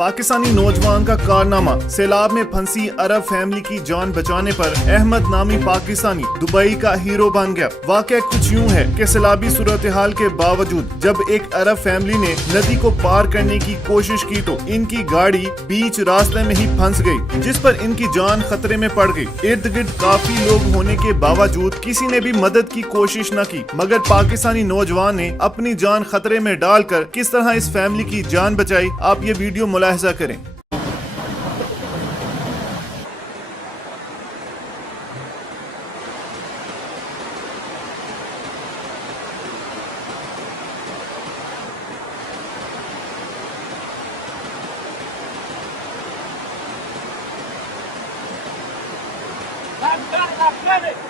पाकिस्तानी नौजवान का कारनामा, सैलाब में फंसी अरब फैमिली की जान बचाने पर अहमद नामी पाकिस्तानी दुबई का हीरो बन गया। वाकया कुछ यूं है कि सैलाबी सूरत हाल के बावजूद जब एक अरब फैमिली ने नदी को पार करने की कोशिश की तो इनकी गाड़ी बीच रास्ते में ही फंस गई, जिस पर इनकी जान खतरे में पड़ गई। इर्द गिर्द काफी लोग होने के बावजूद किसी ने भी मदद की कोशिश न की, मगर पाकिस्तानी नौजवान ने अपनी जान खतरे में डालकर किस तरह इस फैमिली की जान बचाई, आप ये वीडियो मुलाहिजा करें। I've got it.